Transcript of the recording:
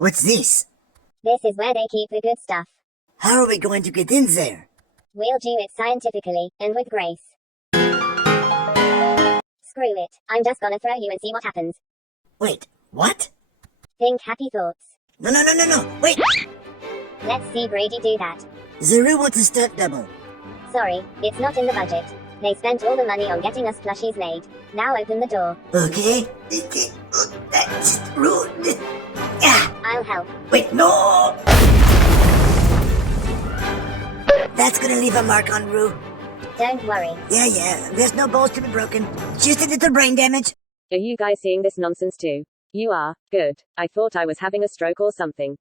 What's this? This is where they keep the good stuff. How are we going to get in there? We'll do it scientifically, and with grace. Screw it, I'm just gonna throw you and see what happens. Wait, what? Think happy thoughts. No, wait! Let's see Brady do that. Zaru wants a stunt double. Sorry, it's not in the budget. They spent all the money on getting us plushies made. Now open the door. Okay. That's rude. Ah, I'll help. wait, no! That's gonna leave a mark on Rue. Don't worry. Yeah, there's no balls to be broken. Just a little brain damage. Are you guys seeing this nonsense too? You are? Good. I thought I was having a stroke or something.